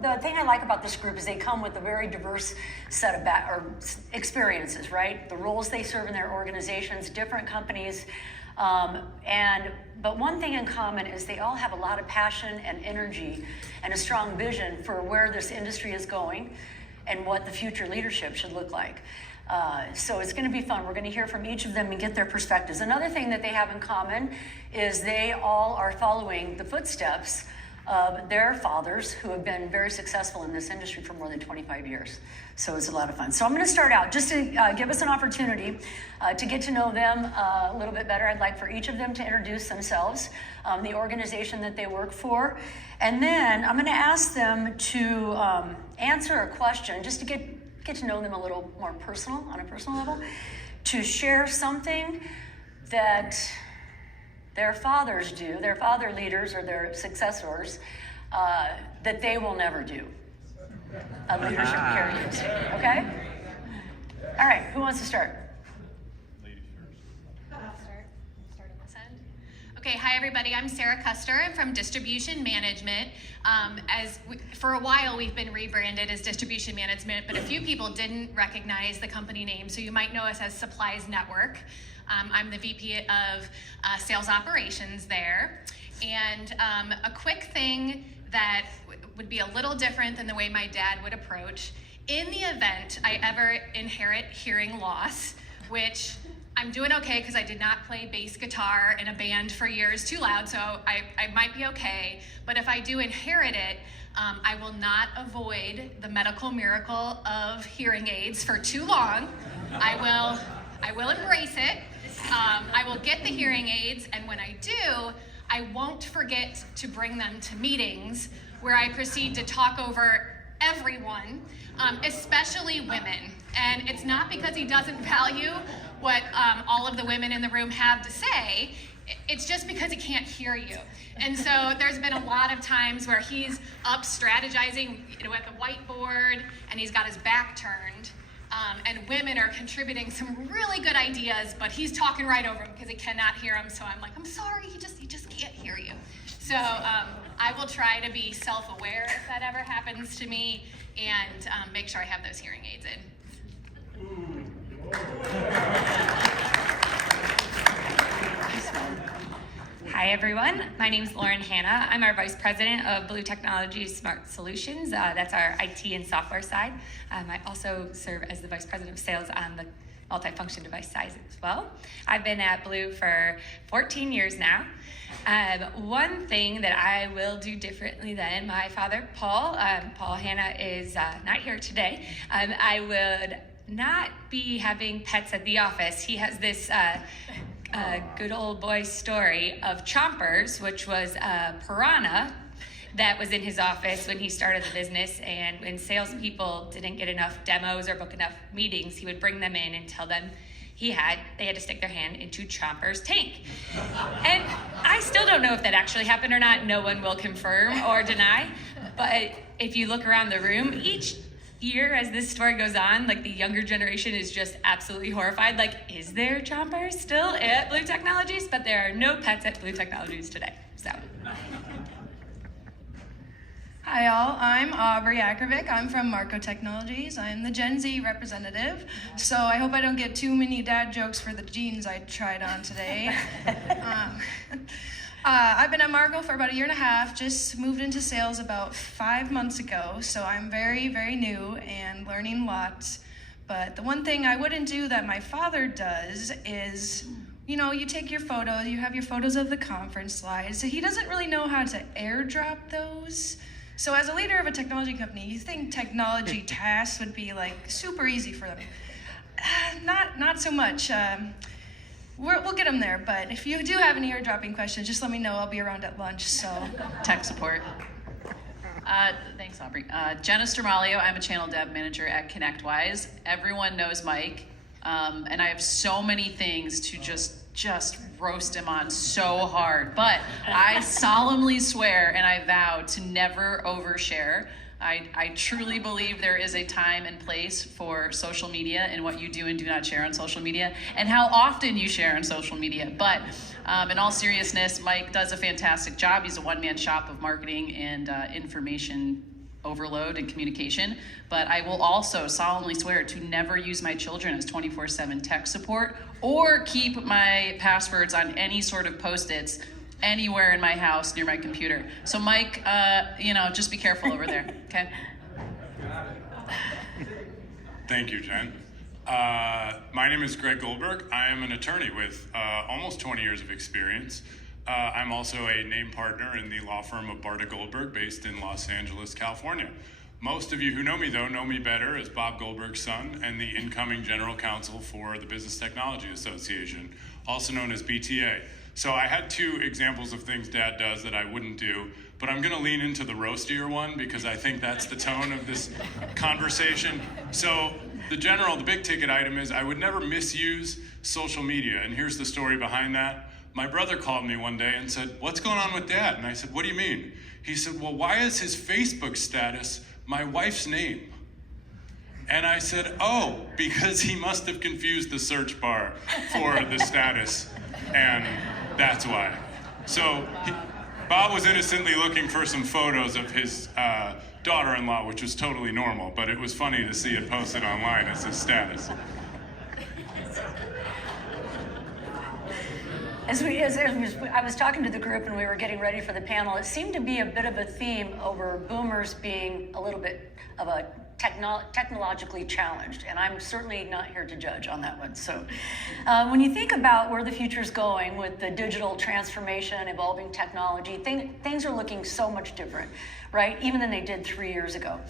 the thing I like about this group is they come with a very diverse set of experiences, right? The roles they serve in their organizations, different companies, but one thing in common is they all have a lot of passion and energy and a strong vision for where this industry is going and what the future leadership should look like. So it's going to be fun. We're going to hear from each of them and get their perspectives. Another thing that they have in common is they all are following the footsteps of their fathers who have been very successful in this industry for more than 25 years. So it's a lot of fun. So I'm going to start out just to give us an opportunity to get to know them a little bit better. I'd like for each of them to introduce themselves, the organization that they work for, and then I'm going to ask them to answer a question just to get to know them a little more personal, on a personal level, to share something that their fathers do, their father leaders or their successors, that they will never do. A leadership characteristic, okay? All right, who wants to start? Ladies first. I'll start on this end. Okay, hi everybody, I'm Sarah Custer. I'm from Distribution Management. For a while we've been rebranded as Distribution Management, but a few people didn't recognize the company name, so you might know us as Supplies Network. I'm the VP of Sales Operations there. And a quick thing that would be a little different than the way my dad would approach, in the event I ever inherit hearing loss, which I'm doing okay because I did not play bass guitar in a band for years too loud, so I might be okay. But if I do inherit it, I will not avoid the medical miracle of hearing aids for too long. I will embrace it. I will get the hearing aids, and when I do, I won't forget to bring them to meetings where I proceed to talk over everyone, especially women. And it's not because he doesn't value what all of the women in the room have to say, it's just because he can't hear you. And so there's been a lot of times where he's up strategizing, at the whiteboard, and he's got his back turned. And women are contributing some really good ideas, but he's talking right over him because he cannot hear him. So I'm like, I'm sorry, he just can't hear you. So I will try to be self-aware if that ever happens to me, and make sure I have those hearing aids in. Hi everyone, my name is Lauren Hanna. I'm our Vice President of Blue Technology Smart Solutions. That's our IT and software side. I also serve as the Vice President of Sales on the multifunction device side as well. I've been at Blue for 14 years now. One thing that I will do differently than my father, Paul Hanna is not here today. I would not be having pets at the office. He has this good old boy story of Chompers, which was a piranha that was in his office when he started the business, and when salespeople didn't get enough demos or book enough meetings, he would bring them in and tell them they had to stick their hand into Chomper's tank. And I still don't know if that actually happened or not. No one will confirm or deny. But if you look around the room, each year as this story goes on, the younger generation is just absolutely horrified. Is there Chompers still at Blue Technologies? But there are no pets at Blue Technologies today. So. Hi all, I'm Aubrey Akrovic. I'm from Marco Technologies. I'm the Gen Z representative, so I hope I don't get too many dad jokes for the jeans I tried on today. I've been at Marco for about 1.5 years, just moved into sales about 5 months ago, so I'm very, very new and learning lots. But the one thing I wouldn't do that my father does is, you take your photos, you have your photos of the conference slides, so he doesn't really know how to airdrop those. So as a leader of a technology company, you think technology tasks would be super easy for them. Not so much. We'll get them there, but if you do have any airdropping questions, just let me know. I'll be around at lunch, so. Tech support. Thanks, Aubrey. Jenna Stormalio, I'm a channel dev manager at ConnectWise. Everyone knows Mike, and I have so many things to just roast him on so hard. But I solemnly swear and I vow to never overshare. I truly believe there is a time and place for social media and what you do and do not share on social media and how often you share on social media. But in all seriousness, Mike does a fantastic job. He's a one-man shop of marketing and information overload and communication, but I will also solemnly swear to never use my children as 24/7 tech support or keep my passwords on any sort of Post-its anywhere in my house near my computer. So Mike, just be careful over there, okay? Thank you, Jen. My name is Greg Goldberg. I am an attorney with almost 20 years of experience. I'm also a named partner in the law firm of Barta Goldberg, based in Los Angeles, California. Most of you who know me, though, know me better as Bob Goldberg's son and the incoming general counsel for the Business Technology Association, also known as BTA. So I had 2 examples of things Dad does that I wouldn't do, but I'm gonna lean into the roastier one because I think that's the tone of this conversation. So the big ticket item is I would never misuse social media, and here's the story behind that. My brother called me one day and said, "What's going on with Dad?" And I said, "What do you mean?" He said, "Well, why is his Facebook status my wife's name?" And I said, "Oh, because he must have confused the search bar for the status, and that's why." So Bob was innocently looking for some photos of his daughter-in-law, which was totally normal, but it was funny to see it posted online as his status. I was talking to the group and we were getting ready for the panel, it seemed to be a bit of a theme over boomers being a little bit of a technologically challenged, and I'm certainly not here to judge on that one. So when you think about where the future's going with the digital transformation, evolving technology, things are looking so much different, right? Even than they did 3 years ago.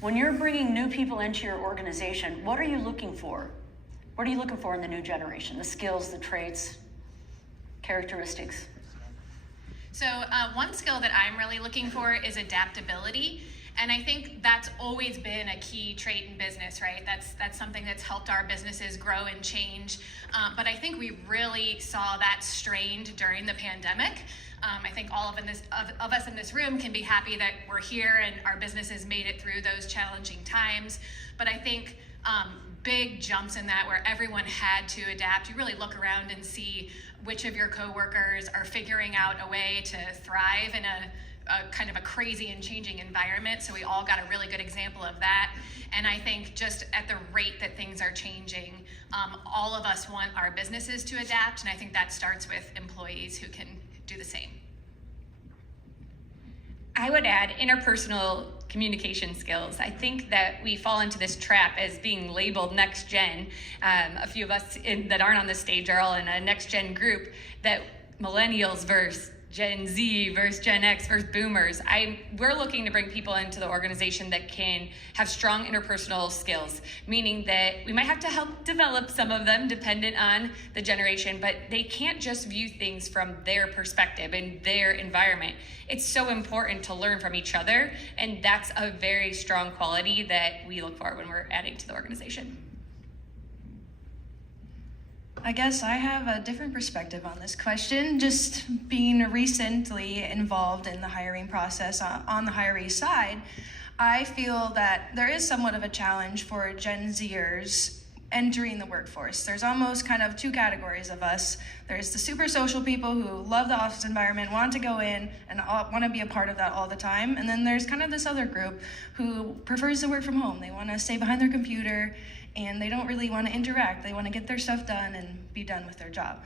When you're bringing new people into your organization, what are you looking for? What are you looking for in the new generation? The skills, the traits, characteristics? So one skill that I'm really looking for is adaptability. And I think that's always been a key trait in business, right? That's something that's helped our businesses grow and change. But I think we really saw that strained during the pandemic. I think all of us in this room can be happy that we're here and our businesses made it through those challenging times. But I think big jumps in that where everyone had to adapt. You really look around and see which of your coworkers are figuring out a way to thrive in a kind of a crazy and changing environment. So we all got a really good example of that. And I think just at the rate that things are changing, all of us want our businesses to adapt. And I think that starts with employees who can do the same. I would add interpersonal communication skills. I think that we fall into this trap as being labeled next gen. A few of us that aren't on the stage are all in a next gen group, that millennials versus Gen Z versus Gen X versus boomers. We're looking to bring people into the organization that can have strong interpersonal skills, meaning that we might have to help develop some of them dependent on the generation, but they can't just view things from their perspective and their environment. It's so important to learn from each other, and that's a very strong quality that we look for when we're adding to the organization. I guess I have a different perspective on this question. Just being recently involved in the hiring process on the hiree side, I feel that there is somewhat of a challenge for Gen Zers entering the workforce. There's almost kind of 2 categories of us. There's the super social people who love the office environment, want to go in and want to be a part of that all the time. And then there's kind of this other group who prefers to work from home. They want to stay behind their computer and they don't really want to interact. They want to get their stuff done and be done with their job.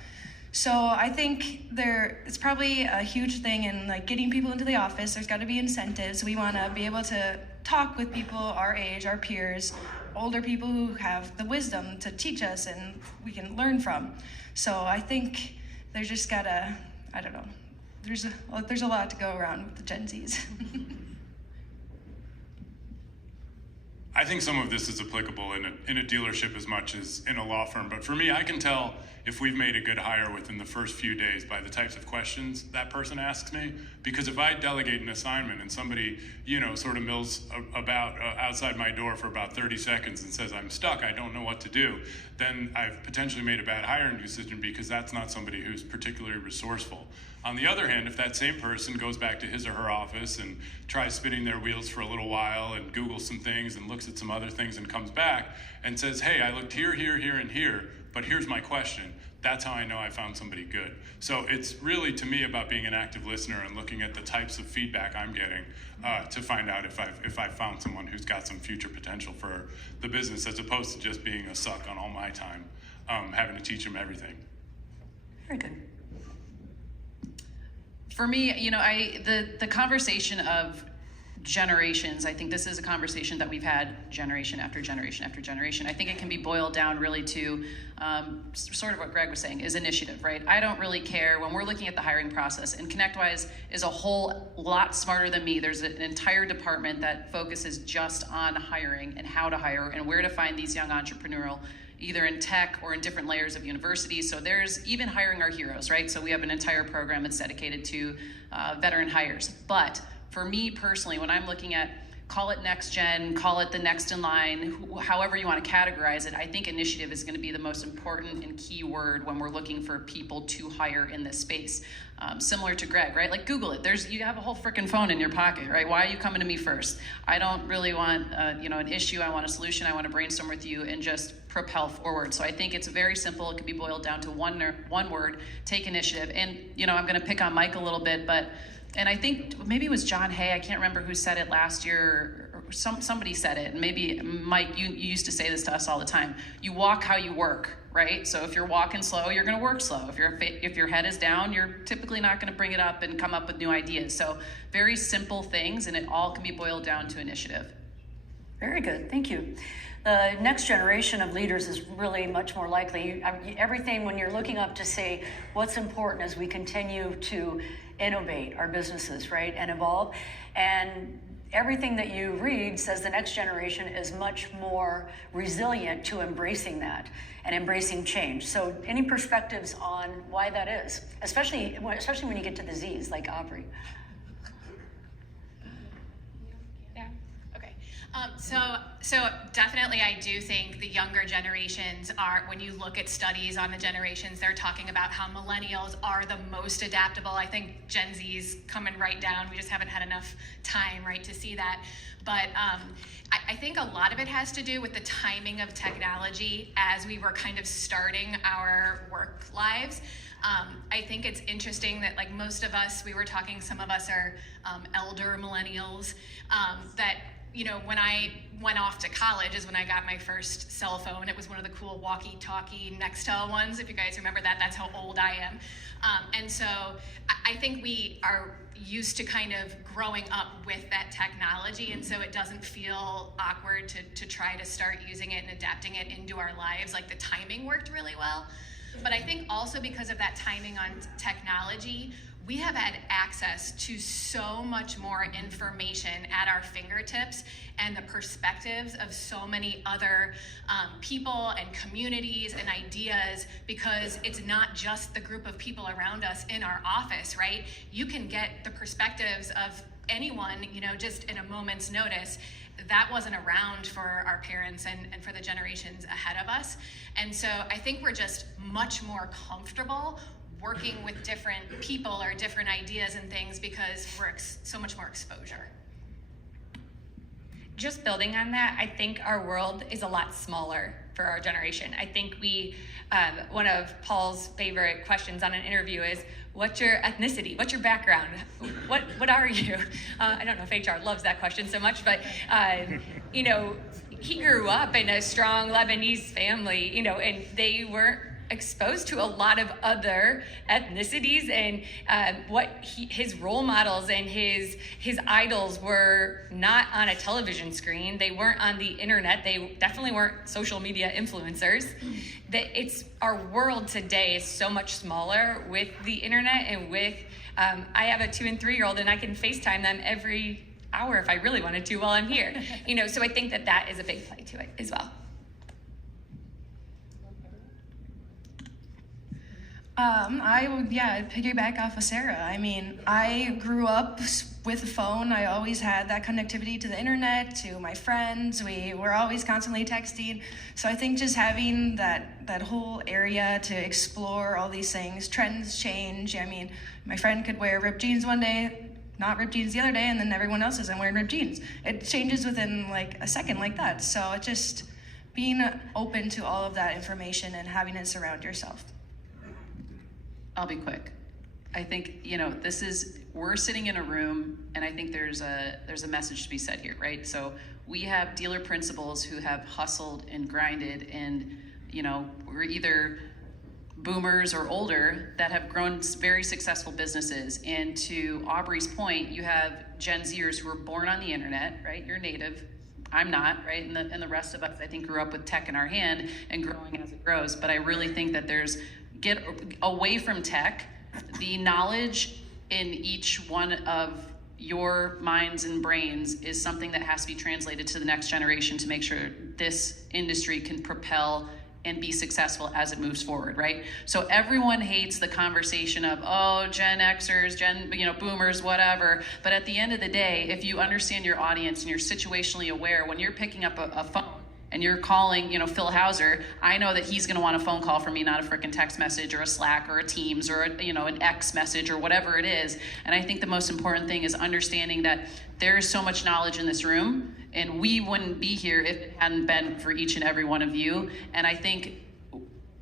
So I think it's probably a huge thing in like getting people into the office. There's got to be incentives. We want to be able to talk with people our age, our peers, older people who have the wisdom to teach us and we can learn from. So I think there's just gotta, I don't know, there's a lot to go around with the Gen Zs. I think some of this is applicable in a dealership as much as in a law firm, but for me, I can tell if we've made a good hire within the first few days by the types of questions that person asks me. Because if I delegate an assignment and somebody, sort of mills about outside my door for about 30 seconds and says, "I'm stuck, I don't know what to do," then I've potentially made a bad hiring decision because that's not somebody who's particularly resourceful. On the other hand, if that same person goes back to his or her office and tries spinning their wheels for a little while and Googles some things and looks at some other things and comes back and says, "Hey, I looked here, here, here, and here, but here's my question," that's how I know I found somebody good. So it's really, to me, about being an active listener and looking at the types of feedback I'm getting to find out if I've found someone who's got some future potential for the business, as opposed to just being a suck on all my time, having to teach them everything. Very good. For me, you know, the conversation of generations, I think this is a conversation that we've had generation after generation after generation. I think it can be boiled down really to sort of what Greg was saying, is initiative, right? I don't really care when we're looking at the hiring process, and ConnectWise is a whole lot smarter than me. There's an entire department that focuses just on hiring and how to hire and where to find these young entrepreneurial, either in tech or in different layers of universities. So there's even hiring our heroes, right? So we have an entire program that's dedicated to veteran hires. But for me personally, when I'm looking at, call it next gen, call it the next in line, however you want to categorize it, I think initiative is going to be the most important and key word when we're looking for people to hire in this space. Similar to Greg, right? Like Google it. You have a whole freaking phone in your pocket, right? Why are you coming to me first? I don't really want an issue. I want a solution. I want to brainstorm with you and just propel forward. So I think it's very simple. It can be boiled down to one word: take initiative. And I'm going to pick on Mike a little bit, and I think maybe it was John Hay, I can't remember who said it last year, or somebody said it, and maybe Mike, you used to say this to us all the time. You walk how you work, right? So if you're walking slow, you're gonna work slow. If your head is down, you're typically not gonna bring it up and come up with new ideas. So very simple things, and it all can be boiled down to initiative. Very good, thank you. The next generation of leaders is really much more likely. Everything, when you're looking up to say what's important as we continue to innovate our businesses, right, and evolve, and everything that you read says the next generation is much more resilient to embracing that and embracing change. So any perspectives on why that is, especially when you get to the Z's, like Aubrey? So definitely I do think the younger generations are, when you look at studies on the generations, they're talking about how millennials are the most adaptable. I think Gen Z's coming right down. We just haven't had enough time, right, to see that. But I think a lot of it has to do with the timing of technology as we were kind of starting our work lives. I think it's interesting that, like, most of us, we were talking, some of us are elder millennials, that when I went off to college is when I got my first cell phone. It was one of the cool walkie-talkie Nextel ones, if you guys remember that. That's how old I am. And so I think we are used to kind of growing up with that technology, and so it doesn't feel awkward to try to start using it and adapting it into our lives. Like, the timing worked really well. But I think also because of that timing on technology, we have had access to so much more information at our fingertips and the perspectives of so many other people and communities and ideas, because it's not just the group of people around us in our office, right? You can get the perspectives of anyone, just in a moment's notice. That wasn't around for our parents and for the generations ahead of us. And so I think we're just much more comfortable working with different people or different ideas and things because we're so much more exposure. Just building on that, I think our world is a lot smaller for our generation. I think one of Paul's favorite questions on an interview is, what's your ethnicity? What's your background? What are you? I don't know if HR loves that question so much, but he grew up in a strong Lebanese family, and they weren't exposed to a lot of other ethnicities, and his role models and his idols were not on a television screen. They weren't on the internet. They definitely weren't social media influencers. Our world today is so much smaller with the internet, and with I have a 2 and 3 year old, and I can FaceTime them every hour if I really wanted to while I'm here. So I think that is a big play to it as well. I would piggyback off of Sarah. I mean, I grew up with a phone. I always had that connectivity to the internet, to my friends. We were always constantly texting. So I think just having that whole area to explore all these things, trends change. I mean, my friend could wear ripped jeans one day, not ripped jeans the other day, and then everyone else isn't wearing ripped jeans. It changes within like a second like that. So just being open to all of that information and having it surround yourself. I'll be quick. I think, we're sitting in a room, and I think there's a message to be said here, right? So we have dealer principals who have hustled and grinded, and, we're either boomers or older that have grown very successful businesses. And to Aubrey's point, you have Gen Zers who were born on the internet, right? You're native. I'm not, right? And the rest of us, I think, grew up with tech in our hand and growing as it grows. But I really think that get away from tech. The knowledge in each one of your minds and brains is something that has to be translated to the next generation to make sure this industry can propel and be successful as it moves forward, right? So everyone hates the conversation of, oh, Gen Xers, boomers, whatever. But at the end of the day, if you understand your audience and you're situationally aware, when you're picking up a phone and you're calling, Phil Hauser, I know that he's gonna want a phone call from me, not a frickin' text message or a Slack or a Teams or an X message or whatever it is. And I think the most important thing is understanding that there is so much knowledge in this room, and we wouldn't be here if it hadn't been for each and every one of you. And I think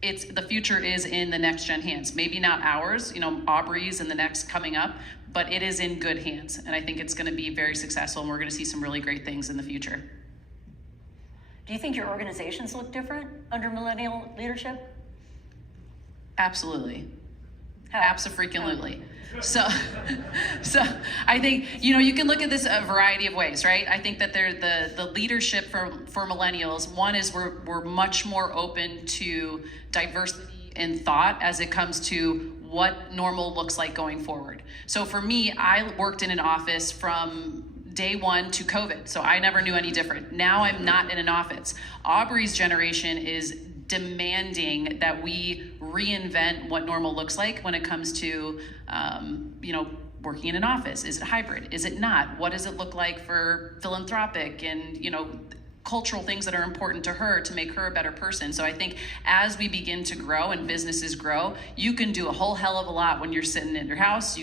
the future is in the next gen hands. Maybe not ours, Aubrey's and the next coming up, but it is in good hands. And I think it's gonna be very successful, and we're gonna see some really great things in the future. Do you think your organizations look different under millennial leadership? Absolutely. How? Abso-freaking-lutely. So I think, you can look at this a variety of ways, right? I think that the leadership for millennials, one is we're much more open to diversity in thought as it comes to what normal looks like going forward. So for me, I worked in an office from day one to COVID, so I never knew any different. Now I'm not in an office. Aubrey's generation is demanding that we reinvent what normal looks like when it comes to, working in an office. Is it hybrid? Is it not? What does it look like for philanthropic and, cultural things that are important to her to make her a better person? So I think as we begin to grow and businesses grow, you can do a whole hell of a lot when you're sitting in your house.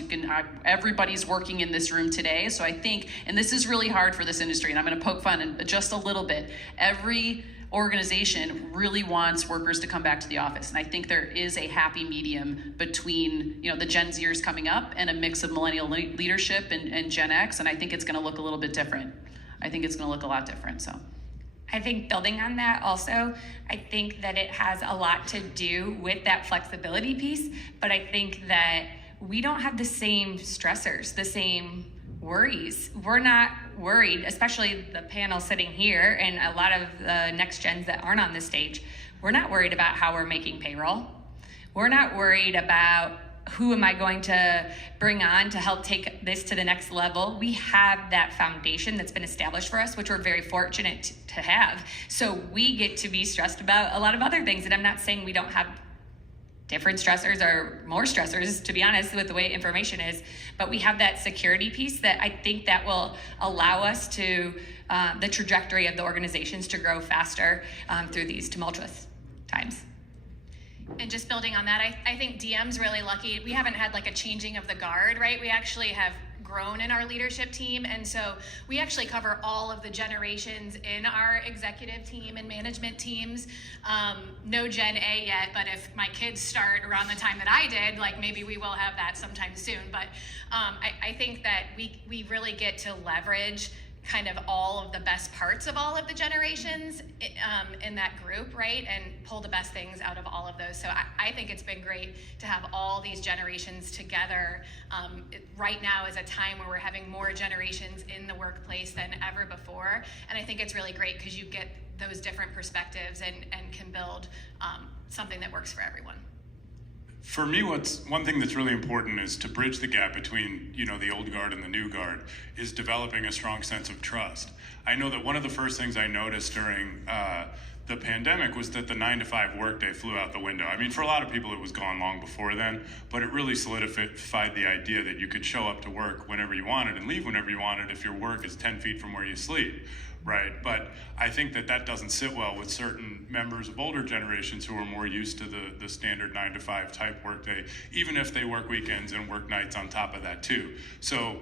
Everybody's working in this room today. So I think, and this is really hard for this industry, and I'm going to poke fun and just a little bit. Every organization really wants workers to come back to the office. And I think there is a happy medium between, the Gen Zers coming up and a mix of millennial leadership and Gen X. And I think it's going to look a little bit different. I think it's going to look a lot different. So I think building on that also, I think that it has a lot to do with that flexibility piece, but I think that we don't have the same stressors, the same worries. We're not worried, especially the panel sitting here and a lot of the next gens that aren't on this stage. We're not worried about how we're making payroll. We're not worried about who am I going to bring on to help take this to the next level. We have that foundation that's been established for us, which we're very fortunate to have. So we get to be stressed about a lot of other things. And I'm not saying we don't have different stressors or more stressors, to be honest, with the way information is, but we have that security piece that I think that will allow us to, the trajectory of the organizations to grow faster through these tumultuous times. And just building on that, I think DM's really lucky. We haven't had like a changing of the guard, right? We actually have grown in our leadership team, and so we actually cover all of the generations in our executive team and management teams. No Gen A yet, but if my kids start around the time that I did, like maybe we will have that sometime soon. But I think that we really get to leverage kind of all of the best parts of all of the generations in that group, right? And pull the best things out of all of those. So I think it's been great to have all these generations together. Right now is a time where we're having more generations in the workplace than ever before. And I think it's really great because you get those different perspectives and can build something that works for everyone. For me, one thing that's really important is to bridge the gap between, the old guard and the new guard, is developing a strong sense of trust. I know that one of the first things I noticed during the pandemic was that the 9-to-5 workday flew out the window. I mean, for a lot of people, it was gone long before then, but it really solidified the idea that you could show up to work whenever you wanted and leave whenever you wanted if your work is 10 feet from where you sleep. Right, but I think that doesn't sit well with certain members of older generations who are more used to the standard 9-to-5 type workday, even if they work weekends and work nights on top of that too. So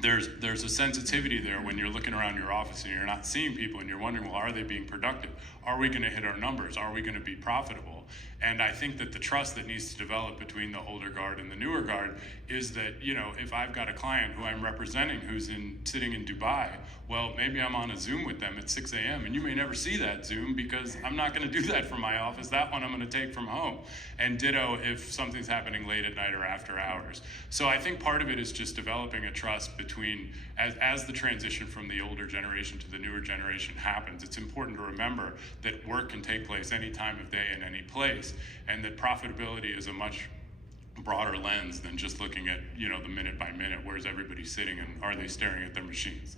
there's a sensitivity there when you're looking around your office and you're not seeing people and you're wondering, well, are they being productive? Are we going to hit our numbers? Are we going to be profitable? And I think that the trust that needs to develop between the older guard and the newer guard is that, you know, if I've got a client who I'm representing who's sitting in Dubai, well, maybe I'm on a Zoom with them at 6 a.m. and you may never see that Zoom because I'm not going to do that from my office. That one I'm going to take from home. And ditto if something's happening late at night or after hours. So I think part of it is just developing a trust between, as the transition from the older generation to the newer generation happens, it's important to remember that work can take place any time of day in any place, and that profitability is a much broader lens than just looking at, you know, the minute by minute, where's everybody sitting and are they staring at their machines.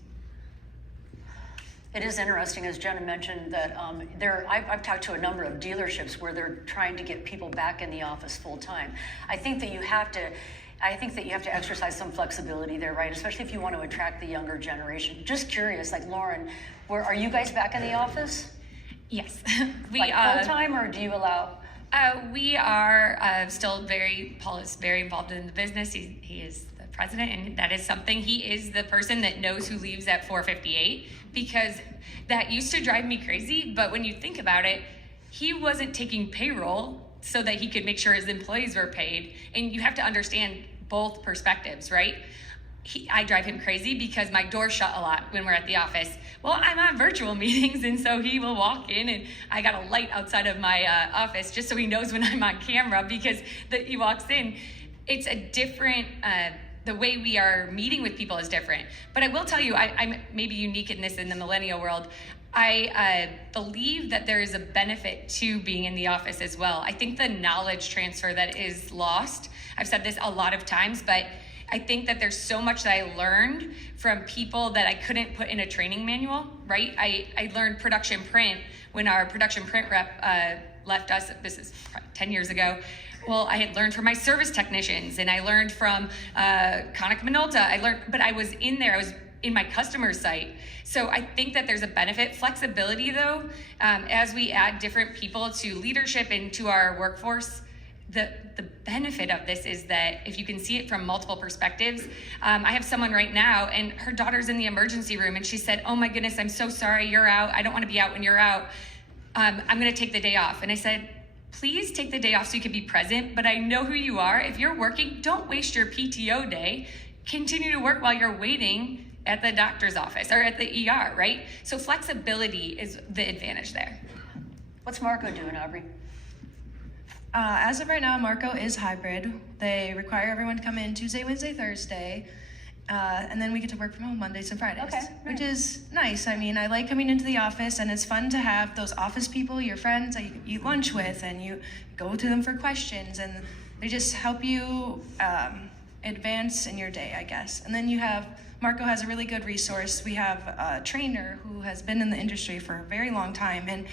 It is interesting, as Jenna mentioned, that I've talked to a number of dealerships where they're trying to get people back in the office full time. I think that you have to exercise some flexibility there, right? Especially if you want to attract the younger generation. Just curious, like Lauren, are you guys back in the office? Yes. Like full time, or do you allow? We are still Paul is very involved in the business. He is the president, and that is something. He is the person that knows who leaves at 4:58, because that used to drive me crazy. But when you think about it, he wasn't taking payroll so that he could make sure his employees were paid. And you have to understand both perspectives, right? I drive him crazy because my door's shut a lot when we're at the office. Well, I'm on virtual meetings, and so he will walk in, and I got a light outside of my office just so he knows when I'm on camera, because he walks in. It's a different, the way we are meeting with people is different. But I will tell you, I'm maybe unique in this in the millennial world. I believe that there is a benefit to being in the office as well. I think the knowledge transfer that is lost, I've said this a lot of times, but I think that there's so much that I learned from people that I couldn't put in a training manual, right? I learned production print when our production print rep left us. This is 10 years ago. Well, I had learned from my service technicians, and I learned from Konica Minolta. But I was in there, I was in my customer site. So I think that there's a benefit. Flexibility, though, as we add different people to leadership and to our workforce, the benefit of this is that if you can see it from multiple perspectives, I have someone right now, and her daughter's in the emergency room, and she said, "Oh my goodness, I'm so sorry, you're out. I don't want to be out when you're out. I'm going to take the day off." And I said, "Please take the day off so you can be present, but I know who you are. If you're working, don't waste your PTO day. Continue to work while you're waiting at the doctor's office or at the ER," right? So flexibility is the advantage there. What's Marco doing, Aubrey? As of right now, Marco is hybrid. They require everyone to come in Tuesday, Wednesday, Thursday, and then we get to work from home Mondays and Fridays, Okay, which is nice. I mean, I like coming into the office, and it's fun to have those office people, your friends that you eat lunch with, and you go to them for questions, and they just help you advance in your day, I guess. And then Marco has a really good resource. We have a trainer who has been in the industry for a very long time, and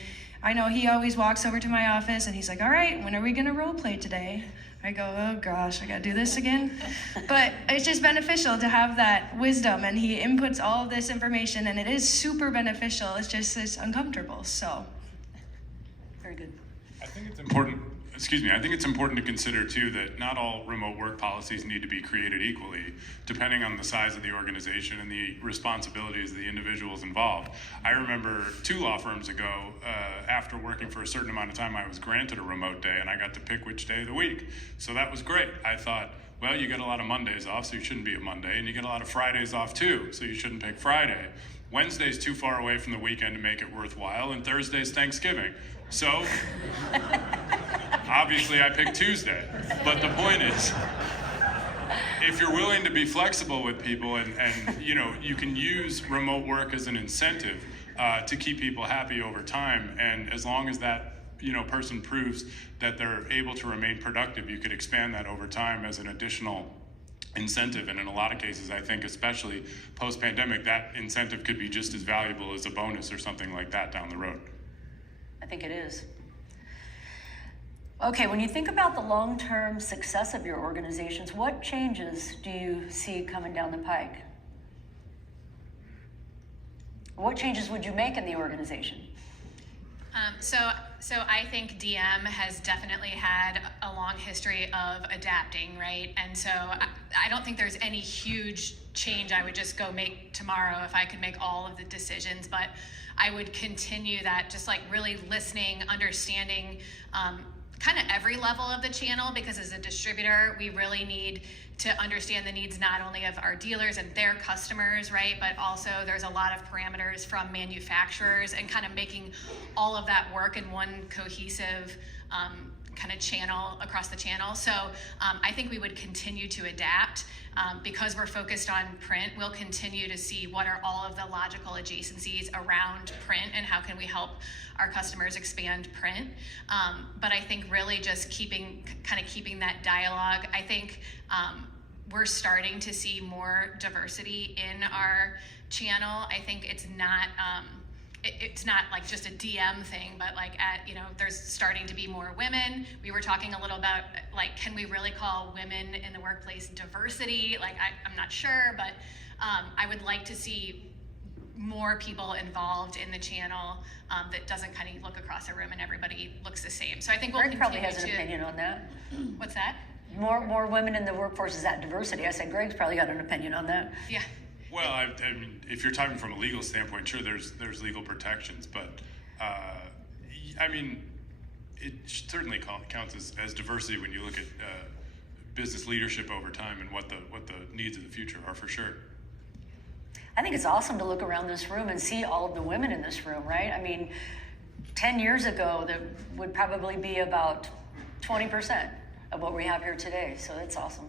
I know he always walks over to my office and he's like, "All right, when are we gonna role play today?" I go, "Oh gosh, I gotta do this again." But it's just beneficial to have that wisdom, and he inputs all of this information, and it is super beneficial. It's uncomfortable, so. Very good. I think it's important to consider too that not all remote work policies need to be created equally, depending on the size of the organization and the responsibilities of the individuals involved. I remember 2 law firms ago, after working for a certain amount of time, I was granted a remote day, and I got to pick which day of the week. So that was great. I thought, well, you get a lot of Mondays off, so you shouldn't be a Monday, and you get a lot of Fridays off too, so you shouldn't pick Friday. Wednesday's too far away from the weekend to make it worthwhile, and Thursday's Thanksgiving. So obviously I picked Tuesday. But the point is, if you're willing to be flexible with people, and you know, you can use remote work as an incentive to keep people happy over time, and as long as that person proves that they're able to remain productive, you could expand that over time as an additional incentive. And in a lot of cases, I think, especially post-pandemic, that incentive could be just as valuable as a bonus or something like that down the road. I think it is. Okay, when you think about the long-term success of your organizations, what changes do you see coming down the pike? What changes would you make in the organization? So I think DM has definitely had a long history of adapting, right? And so I don't think there's any huge change I would just go make tomorrow if I could make all of the decisions, but I would continue that, just like really listening, understanding kind of every level of the channel, because as a distributor, we really need to understand the needs not only of our dealers and their customers, right, but also there's a lot of parameters from manufacturers, and kind of making all of that work in one cohesive kind of channel across the channel. So I think we would continue to adapt. Because we're focused on print, we'll continue to see what are all of the logical adjacencies around print and how can we help our customers expand print. But I think really just keeping that dialogue. I think we're starting to see more diversity in our channel. I think it's not like just a DM thing, but like there's starting to be more women. We were talking a little about like, can we really call women in the workplace diversity? Like, I'm not sure, but I would like to see more people involved in the channel that doesn't kind of look across a room and everybody looks the same. So I think we'll Greg probably has an continue opinion on that. What's that? More women in the workforce, is that diversity? I said Greg's probably got an opinion on that. Yeah. Well, I mean, if you're talking from a legal standpoint, sure, there's legal protections, but I mean, it certainly counts as diversity when you look at business leadership over time and what the needs of the future are, for sure. I think it's awesome to look around this room and see all of the women in this room, right? I mean, 10 years ago, there would probably be about 20% of what we have here today, so that's awesome.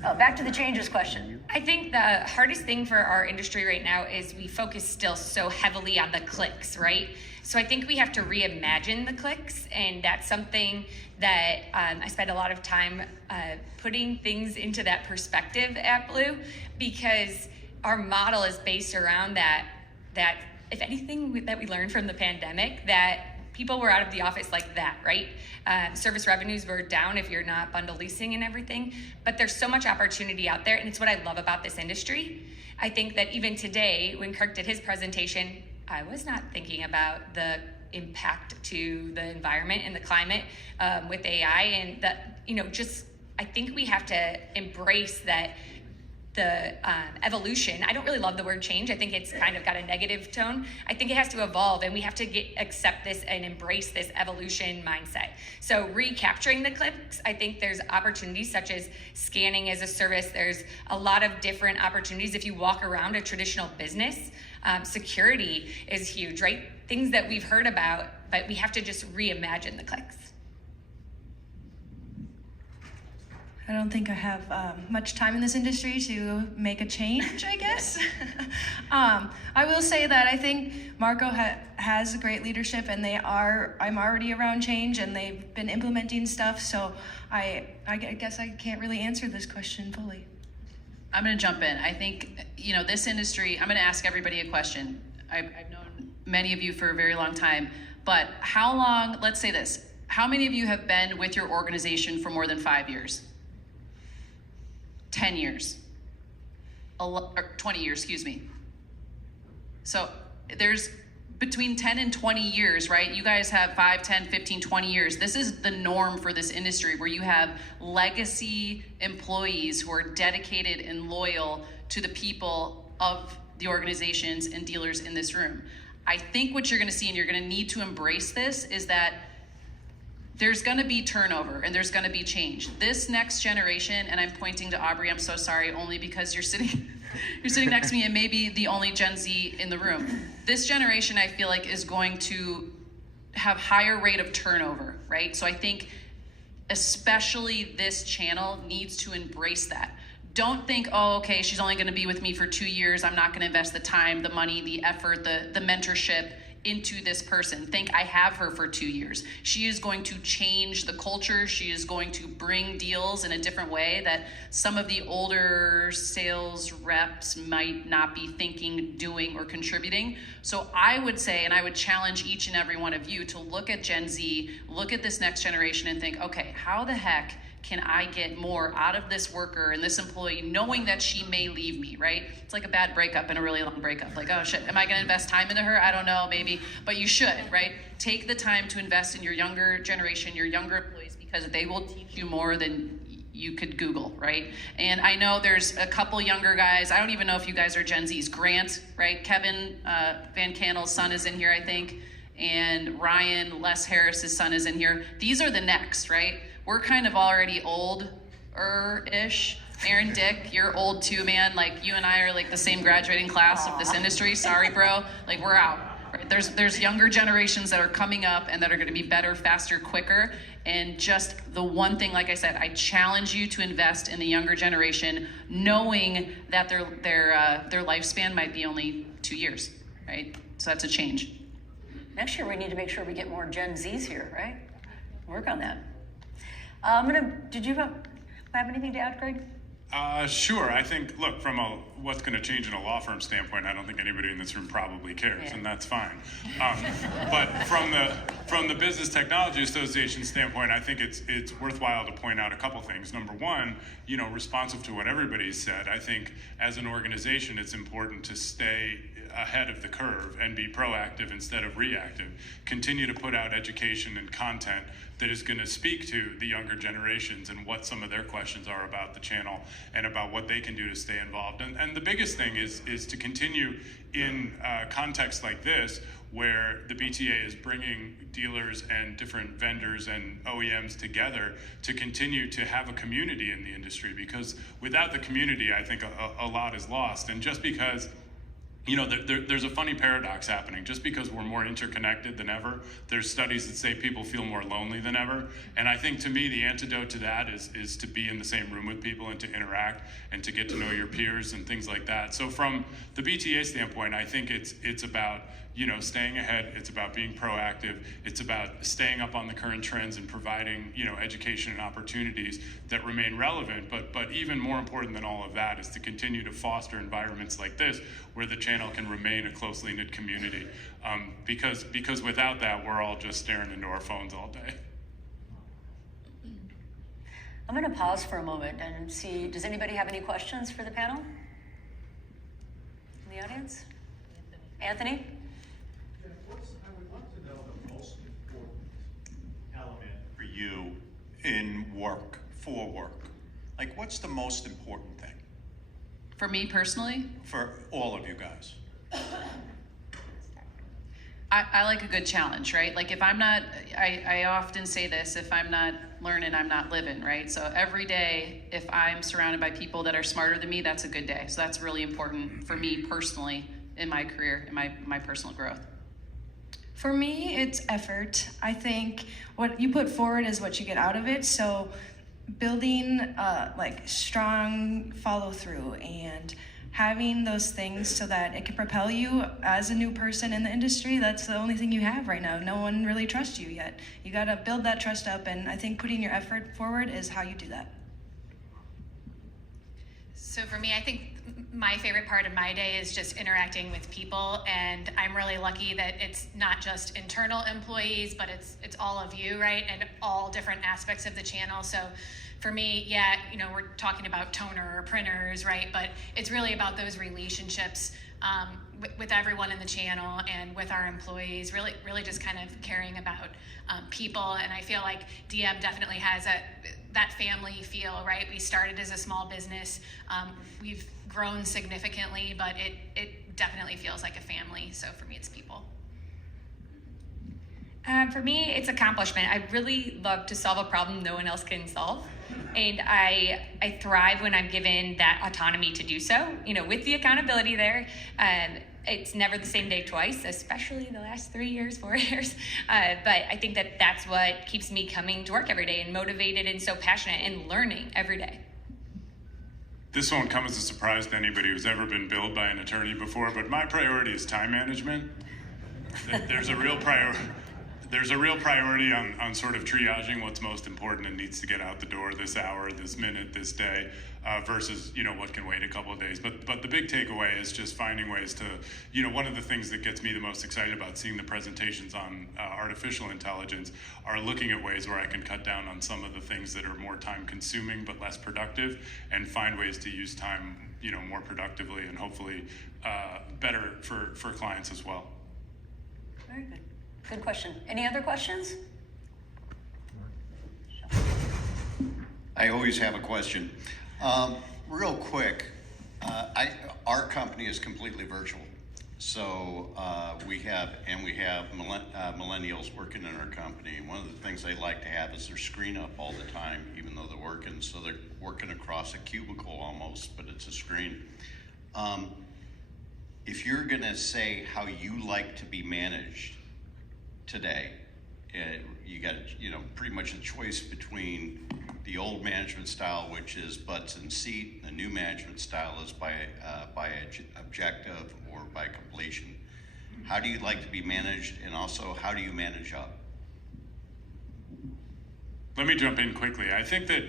Back to the changes question. I think the hardest thing for our industry right now is we focus still so heavily on the clicks, right? So I think we have to reimagine the clicks, and that's something that I spend a lot of time putting things into that perspective at Blue, because our model is based around that if anything that we learned from the pandemic, that people were out of the office like that, right? Service revenues were down if you're not bundle leasing and everything, but there's so much opportunity out there, and it's what I love about this industry. I think that even today, when Kirk did his presentation, I was not thinking about the impact to the environment and the climate with AI, and that, I think we have to embrace that the evolution. I don't really love the word change. I think it's kind of got a negative tone. I think it has to evolve, and we have to accept this and embrace this evolution mindset. So recapturing the clicks, I think there's opportunities such as scanning as a service. There's a lot of different opportunities. If you walk around a traditional business, security is huge, right? Things that we've heard about, but we have to just reimagine the clicks. I don't think I have much time in this industry to make a change, I guess. I will say that I think Marco has great leadership, and I'm already around change, and they've been implementing stuff, so I guess I can't really answer this question fully. I'm going to jump in. I think, this industry, I'm going to ask everybody a question. I've known many of you for a very long time, but how long, let's say this, how many of you have been with your organization for more than 5 years? 10 years, or 20 years, excuse me. So there's between 10 and 20 years, right? You guys have 5, 10, 15, 20 years. This is the norm for this industry, where you have legacy employees who are dedicated and loyal to the people of the organizations and dealers in this room. I think what you're gonna see, and you're gonna need to embrace this, is that there's gonna be turnover and there's gonna be change. This next generation, and I'm pointing to Aubrey, I'm so sorry, only because you're sitting next to me and maybe the only Gen Z in the room. This generation, I feel like, is going to have higher rate of turnover, right? So I think especially this channel needs to embrace that. Don't think, oh, okay, she's only gonna be with me for 2 years, I'm not gonna invest the time, the money, the effort, the mentorship into this person. Think, I have her for 2 years. She is going to change the culture. She is going to bring deals in a different way that some of the older sales reps might not be thinking, doing, or contributing. So I would say, and I would challenge each and every one of you to look at Gen Z, look at this next generation and think, okay, how the heck can I get more out of this worker and this employee, knowing that she may leave me, right? It's like a bad breakup and a really long breakup. Like, oh shit, am I gonna invest time into her? I don't know, maybe, but you should, right? Take the time to invest in your younger generation, your younger employees, because they will teach you more than you could Google, right? And I know there's a couple younger guys, I don't even know if you guys are Gen Zs. Grant, right? Kevin Van Cannel's son is in here, I think. and Ryan, Les Harris's son, is in here. These are the next, right? We're kind of already old-ish. Aaron, Dick, you're old too, man. Like, you and I are like the same graduating class of this industry. Sorry, bro. Like, we're out. Right? There's younger generations that are coming up and that are going to be better, faster, quicker. And just the one thing, like I said, I challenge you to invest in the younger generation, knowing that their lifespan might be only 2 years, right? So that's a change. Next year, we need to make sure we get more Gen Zs here, right? Work on that. Did you have anything to add, Greg? Sure. I think, look, from what's going to change in a law firm standpoint, I don't think anybody in this room probably cares, and that's fine. But from the Business Technology Association standpoint, I think it's worthwhile to point out a couple things. Number one, responsive to what everybody's said, I think as an organization, it's important to stay ahead of the curve and be proactive instead of reactive. Continue to put out education and content that is going to speak to the younger generations and what some of their questions are about the channel and about what they can do to stay involved. And the biggest thing is to continue in contexts like this, where the BTA is bringing dealers and different vendors and OEMs together to continue to have a community in the industry, because without the community, I think a lot is lost. And just because there's a funny paradox happening. Just because we're more interconnected than ever, there's studies that say people feel more lonely than ever. And I think, to me, the antidote to that is to be in the same room with people and to interact and to get to know your peers and things like that. So from the BTA standpoint, I think it's about staying ahead. It's about being proactive. It's about staying up on the current trends and providing education and opportunities that remain relevant. But even more important than all of that is to continue to foster environments like this, where the channel can remain a closely knit community. Because without that, we're all just staring into our phones all day. I'm going to pause for a moment and see, does anybody have any questions for the panel? In the audience? Anthony? I would love to know the most important element for you in work, for work. Like, what's the most important thing? For me personally? For all of you guys. I like a good challenge, right? Like, if I'm not, I often say this, if I'm not learning, I'm not living, right? So every day, if I'm surrounded by people that are smarter than me, that's a good day. So that's really important for me personally in my career, in my personal growth. For me, it's effort. I think what you put forward is what you get out of it. So building strong follow through and having those things so that it can propel you as a new person in the industry, that's the only thing you have right now. No one really trusts you yet. You got to build that trust up, and I think putting your effort forward is how you do that. So for me, I think my favorite part of my day is just interacting with people, and I'm really lucky that it's not just internal employees, but it's all of you, right? And all different aspects of the channel. So for me, yeah, we're talking about toner or printers, right? But it's really about those relationships with everyone in the channel and with our employees, really just kind of caring about people. And I feel like DM definitely has that family feel, right? We started as a small business. We've grown significantly, but it definitely feels like a family. So for me, it's people. For me, it's accomplishment. I really love to solve a problem no one else can solve. And I thrive when I'm given that autonomy to do so, with the accountability there. It's never the same day twice, especially the last 3 years, 4 years. But I think that's what keeps me coming to work every day and motivated and so passionate and learning every day. This won't come as a surprise to anybody who's ever been billed by an attorney before, but my priority is time management. There's a real priority on sort of triaging what's most important and needs to get out the door this hour, this minute, this day, versus what can wait a couple of days. But the big takeaway is just finding ways to, one of the things that gets me the most excited about seeing the presentations on artificial intelligence are looking at ways where I can cut down on some of the things that are more time consuming but less productive, and find ways to use time more productively and hopefully better for clients as well. Very good. Good question. Any other questions? I always have a question. Real quick, our company is completely virtual. So we have millennials working in our company. And one of the things they like to have is their screen up all the time, even though they're working. So they're working across a cubicle almost, but it's a screen. If you're gonna say how you like to be managed today, you got pretty much a choice between the old management style, which is butts in seat. The new management style is by objective or by completion. How do you like to be managed, and also how do you manage up? Let me jump in quickly. I think that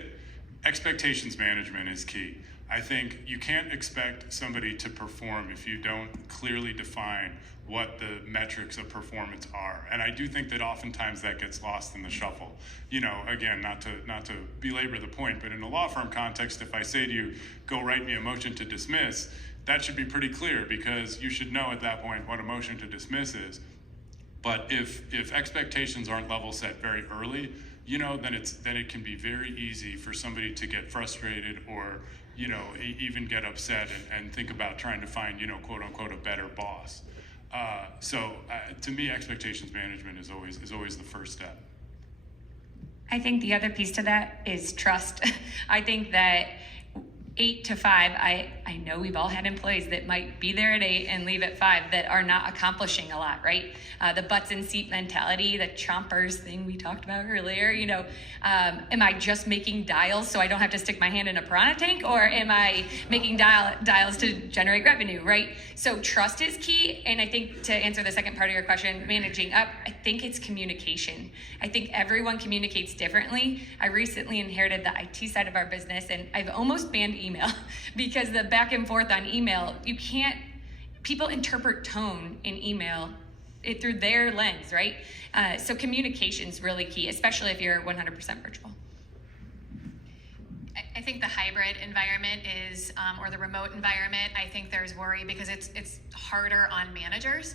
expectations management is key. I think you can't expect somebody to perform if you don't clearly define what the metrics of performance are. And I do think that oftentimes that gets lost in the shuffle. Again, not to belabor the point, but in a law firm context, if I say to you, go write me a motion to dismiss, that should be pretty clear, because you should know at that point what a motion to dismiss is. But if expectations aren't level set very early, then it can be very easy for somebody to get frustrated or even get upset and think about trying to find quote unquote a better boss. So to me, expectations management is always the first step. I think the other piece to that is trust. I think that 8 to 5, I know we've all had employees that might be there at 8 and leave at 5 that are not accomplishing a lot, right? The butts in seat mentality, the chompers thing we talked about earlier, am I just making dials so I don't have to stick my hand in a piranha tank, or am I making dials to generate revenue, right? So trust is key, and I think to answer the second part of your question, managing up, I think it's communication. I think everyone communicates differently. I recently inherited the IT side of our business, and I've almost banned email because the back and forth on email, people interpret tone in email through their lens, right? So communication's really key, especially if you're 100% virtual. I think the hybrid environment is, or the remote environment, I think there's worry because it's harder on managers.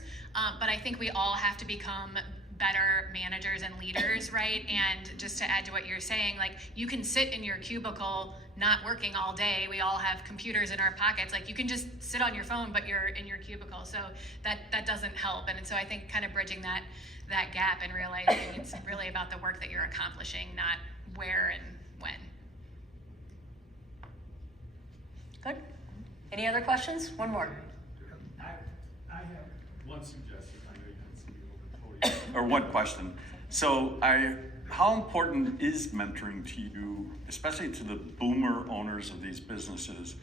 But I think we all have to become better managers and leaders, right? And just to add to what you're saying, like, you can sit in your cubicle not working all day. We all have computers in our pockets. Like, you can just sit on your phone, but you're in your cubicle. So that doesn't help. And so I think kind of bridging that gap and realizing it's really about the work that you're accomplishing, not where and when. Good. Any other questions? One more. I have one suggestion. I know you can see me over the podium. Or one question. So how important is mentoring to you, especially to the boomer owners of these businesses?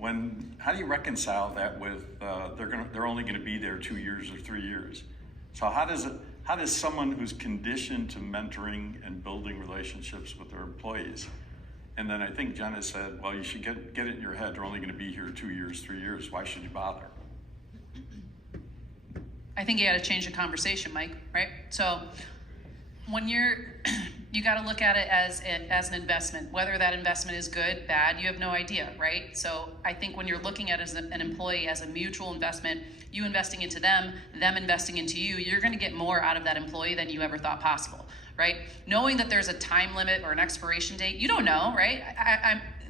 How do you reconcile that with they're only going to be there 2 years or 3 years? So how does someone who's conditioned to mentoring and building relationships with their employees? And then I think Jenna said, well, you should get it in your head, they're only going to be here 2 years, 3 years. Why should you bother? I think you got to change the conversation, Mike, right? So when you got to look at it as an investment, whether that investment is good, bad, you have no idea, right? So I think when you're looking at it as an employee, as a mutual investment, you investing into them investing into you, you're going to get more out of that employee than you ever thought possible, right? Knowing that there's a time limit or an expiration date, you don't know, right?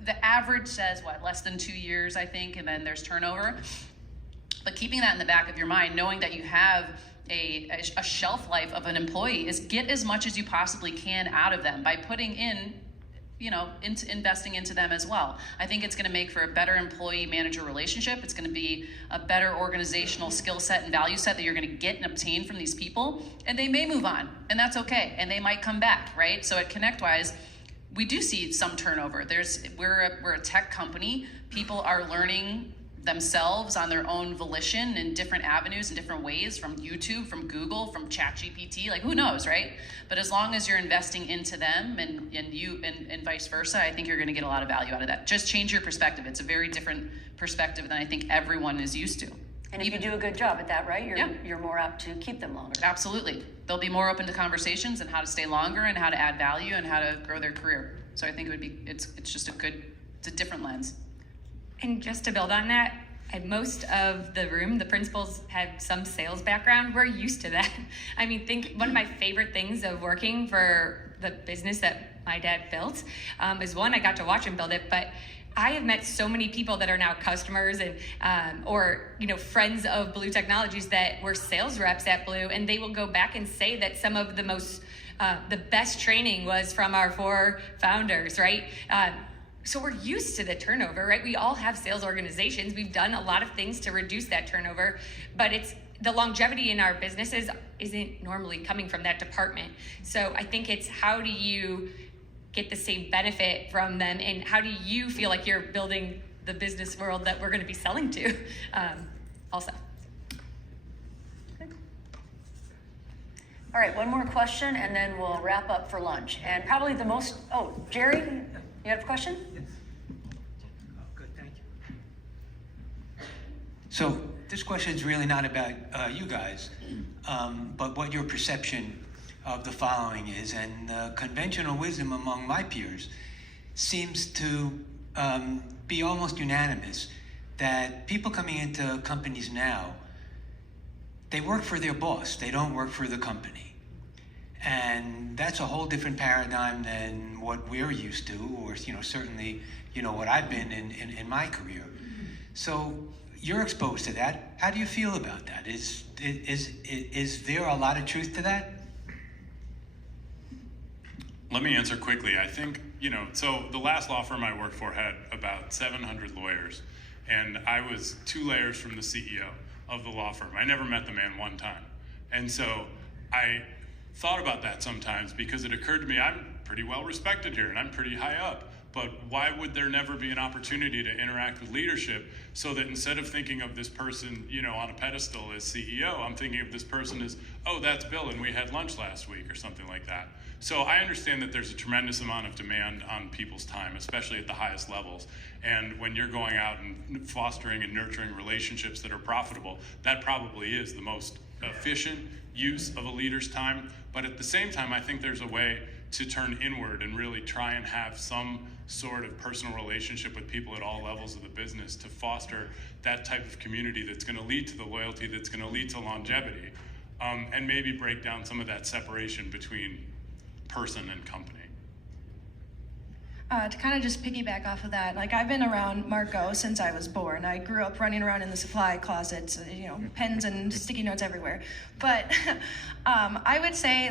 The average says, less than 2 years, I think, and then there's turnover. But keeping that in the back of your mind, knowing that you have a shelf life of an employee, is get as much as you possibly can out of them by putting in, investing into them as well. I think it's going to make for a better employee-manager relationship. It's going to be a better organizational skill set and value set that you're going to get and obtain from these people. And they may move on, and that's okay. And they might come back, right? So at ConnectWise, we do see some turnover. We're a tech company. People are learning themselves on their own volition in different avenues in different ways, from YouTube, from Google, from ChatGPT, like who knows, right? But as long as you're investing into them and vice versa, I think you're going to get a lot of value out of that. Just change your perspective. It's a very different perspective than I think everyone is used to. And if you do a good job at that, right, you're more apt to keep them longer. Absolutely. They'll be more open to conversations and how to stay longer and how to add value and how to grow their career. So I think it's just it's a different lens. And just to build on that, most of the room, the principals have some sales background. We're used to that. I mean, one of my favorite things of working for the business that my dad built is, one, I got to watch him build it, but I have met so many people that are now customers and or friends of Blue Technologies that were sales reps at Blue, and they will go back and say that some of the best training was from our 4 founders, right? So we're used to the turnover, right? We all have sales organizations. We've done a lot of things to reduce that turnover, but it's the longevity in our businesses isn't normally coming from that department. So I think it's how do you get the same benefit from them, and how do you feel like you're building the business world that we're going to be selling to also. All right, one more question, and then we'll wrap up for lunch. And probably the most, Jerry, you have a question? Yes. Oh, good, thank you. So this question is really not about you guys, but what your perception of the following is. And conventional wisdom among my peers seems to be almost unanimous that people coming into companies now, they work for their boss. They don't work for the company. And that's a whole different paradigm than what we're used to, or certainly what I've been in my career. So you're exposed to that. How do you feel about that? Is there a lot of truth to that? Let me answer quickly. I think, so the last law firm I worked for had about 700 lawyers, and I was 2 layers from the CEO of the law firm. I never met the man one time. And so I thought about that sometimes, because it occurred to me, I'm pretty well respected here and I'm pretty high up, but why would there never be an opportunity to interact with leadership, so that instead of thinking of this person, on a pedestal as CEO, I'm thinking of this person as, oh, that's Bill and we had lunch last week, or something like that. So I understand that there's a tremendous amount of demand on people's time, especially at the highest levels. And when you're going out and fostering and nurturing relationships that are profitable, that probably is the most efficient use of a leader's time. But at the same time, I think there's a way to turn inward and really try and have some sort of personal relationship with people at all levels of the business to foster that type of community that's going to lead to the loyalty, that's going to lead to longevity, and maybe break down some of that separation between person and company. To kind of just piggyback off of that, I've been around Marco since I was born. I grew up running around in the supply closets, pens and sticky notes everywhere. But I would say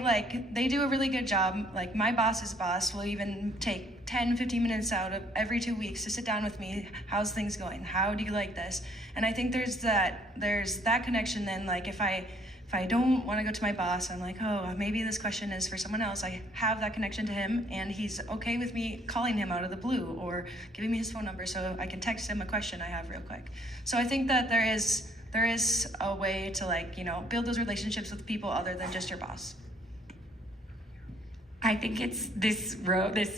they do a really good job. My boss's boss will even take 10, 15 minutes out of every 2 weeks to sit down with me. How's things going? How do you like this? And I think there's that connection then, if I don't want to go to my boss, I'm like, oh, maybe this question is for someone else. I have that connection to him, and he's okay with me calling him out of the blue or giving me his phone number so I can text him a question I have real quick. So I think that there is a way to build those relationships with people other than just your boss. I think it's this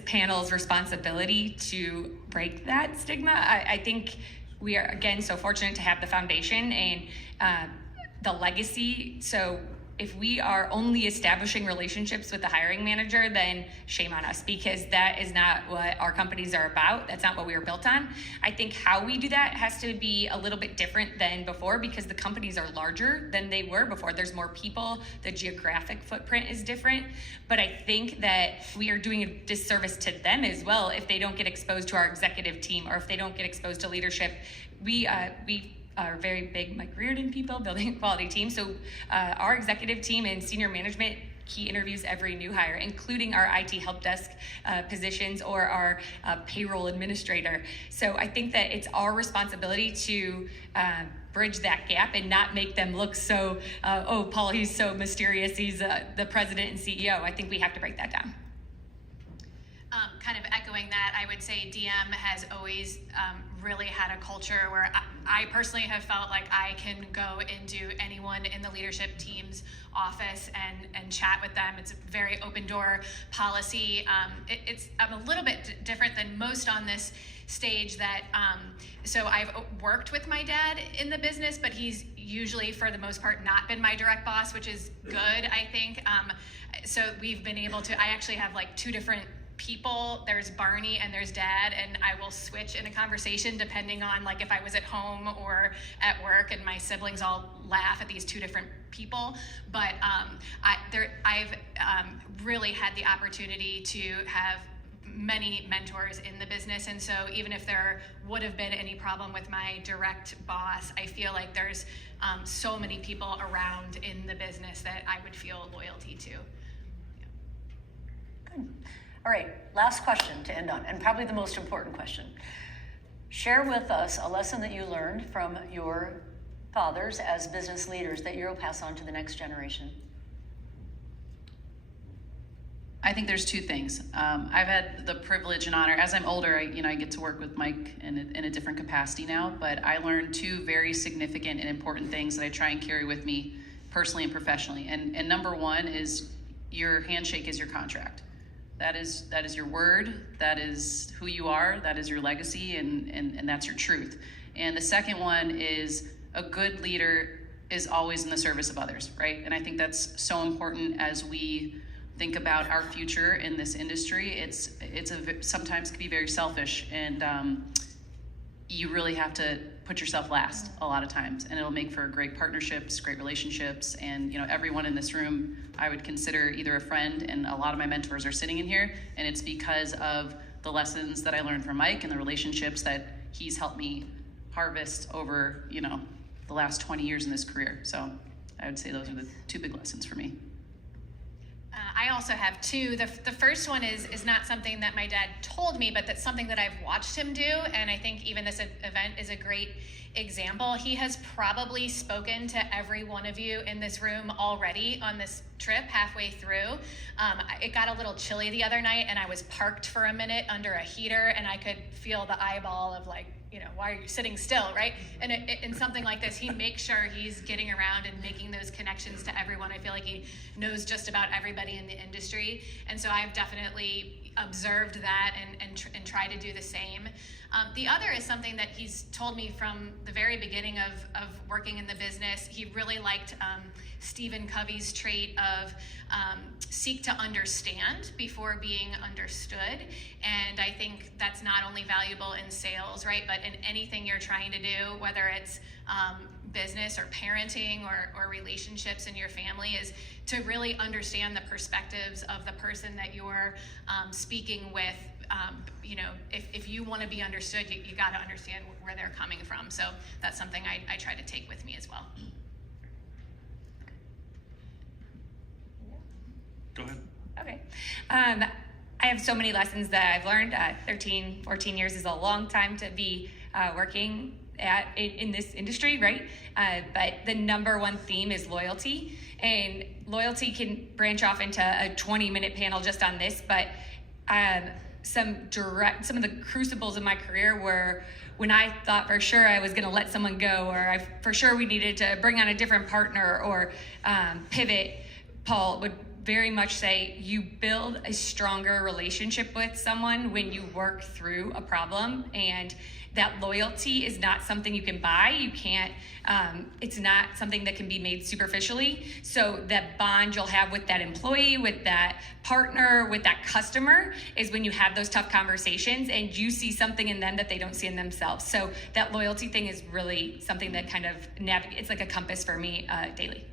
panel's responsibility to break that stigma. I think we are, again, so fortunate to have the foundation and the legacy. So if we are only establishing relationships with the hiring manager, then shame on us, because that is not what our companies are about. That's not what we were built on. I think how we do that has to be a little bit different than before, because the companies are larger than they were before. There's more people, the geographic footprint is different, but I think that we are doing a disservice to them as well if they don't get exposed to our executive team, or if they don't get exposed to leadership. We are very big Mike Reardon people, building a quality team. So our executive team and senior management key interviews every new hire, including our IT help desk positions or our payroll administrator. So I think that it's our responsibility to bridge that gap and not make them look so, oh, Paul, he's so mysterious, he's the president and CEO. I think we have to break that down. Kind of echoing that, I would say DM has always really had a culture where I personally have felt like I can go into anyone in the leadership team's office and chat with them. It's a very open door policy. I'm a little bit different than most on this stage that, so I've worked with my dad in the business, but he's usually, for the most part, not been my direct boss, which is good, I think. So we've been able to, I actually have 2 different people. There's Barney and there's Dad, and I will switch in a conversation depending on if I was at home or at work, and my siblings all laugh at these 2 different people. But I've really had the opportunity to have many mentors in the business, and so even if there would have been any problem with my direct boss, I feel like there's so many people around in the business that I would feel loyalty to. Good. All right, last question to end on, and probably the most important question. Share with us a lesson that you learned from your fathers as business leaders that you'll pass on to the next generation. I think there's two things. I've had the privilege and honor, as I'm older, I get to work with Mike in a different capacity now, but I learned two very significant and important things that I try and carry with me personally and professionally. And number one is your handshake is your contract. That is your word, that is who you are, that is your legacy, and that's your truth. And the second one is a good leader is always in the service of others, right? And I think that's so important as we think about our future in this industry. Sometimes can be very selfish, and you really have to put yourself last a lot of times, and it'll make for great partnerships, great relationships, and everyone in this room I would consider either a friend, and a lot of my mentors are sitting in here, and it's because of the lessons that I learned from Mike and the relationships that he's helped me harvest over the last 20 years in this career. So I would say those are the two big lessons for me. I also have two. The first one is not something that my dad told me, but that's something that I've watched him do, and I think even this event is a great example. He has probably spoken to every one of you in this room already on this trip halfway through. It got a little chilly the other night, and I was parked for a minute under a heater, and I could feel the eyeball of why are you sitting still, right? And in something like this, he makes sure he's getting around and making those connections to everyone. I feel like he knows just about everybody in the industry. And so I've definitely observed that and try to do the same. The other is something that he's told me from the very beginning of working in the business. He really liked Stephen Covey's trait of seek to understand before being understood. And I think that's not only valuable in sales, right, but in anything you're trying to do, whether it's business or parenting or relationships in your family, is to really understand the perspectives of the person that you're speaking with. If you want to be understood, you got to understand where they're coming from. So that's something I try to take with me as well. Go ahead. Okay. I have so many lessons that I've learned. 13, 14 years is a long time to be working in this industry, right? But the number one theme is loyalty. And loyalty can branch off into a 20-minute panel just on this, but some of the crucibles of my career were when I thought for sure I was going to let someone go, or for sure we needed to bring on a different partner or pivot. Paul would very much say you build a stronger relationship with someone when you work through a problem, and that loyalty is not something you can buy. You can't, it's not something that can be made superficially. So that bond you'll have with that employee, with that partner, with that customer is when you have those tough conversations and you see something in them that they don't see in themselves. So that loyalty thing is really something that kind of it's like a compass for me daily.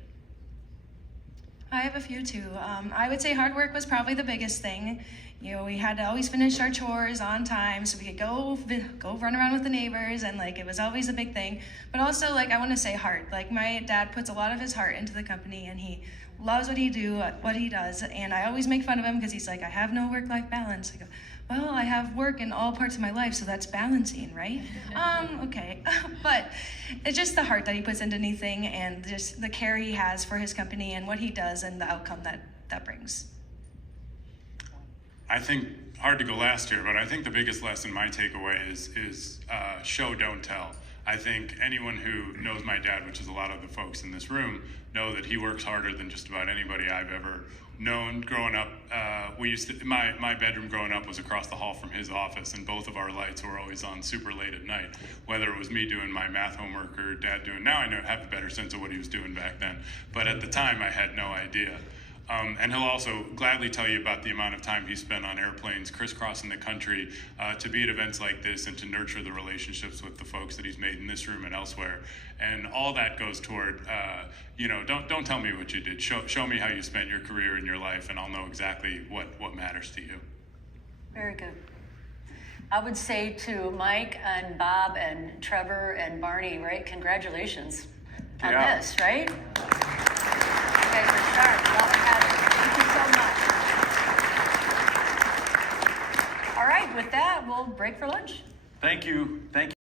I have a few too. I would say hard work was probably the biggest thing. We had to always finish our chores on time so we could go run around with the neighbors, and it was always a big thing. But also I want to say heart. My dad puts a lot of his heart into the company, and he loves what he does. And I always make fun of him because he's like, I have no work-life balance. I go, well, I have work in all parts of my life, so that's balancing, right? Okay. But it's just the heart that he puts into anything, and just the care he has for his company and what he does and the outcome that brings. I think, hard to go last here, but I think the biggest lesson, my takeaway is show, don't tell. I think anyone who knows my dad, which is a lot of the folks in this room, know that he works harder than just about anybody I've ever known. Growing up, my bedroom growing up was across the hall from his office, and both of our lights were always on super late at night. Whether it was me doing my math homework or dad doing, now I have a better sense of what he was doing back then. But at the time, I had no idea. And he'll also gladly tell you about the amount of time he spent on airplanes crisscrossing the country to be at events like this and to nurture the relationships with the folks that he's made in this room and elsewhere. And all that goes toward, don't tell me what you did. Show me how you spent your career and your life, and I'll know exactly what matters to you. Very good. I would say to Mike and Bob and Trevor and Barney, right? Congratulations on Yeah. this, right? You guys are sharp. Y'all are at it. Thank you so much. All right, with that, we'll break for lunch. Thank you. Thank you.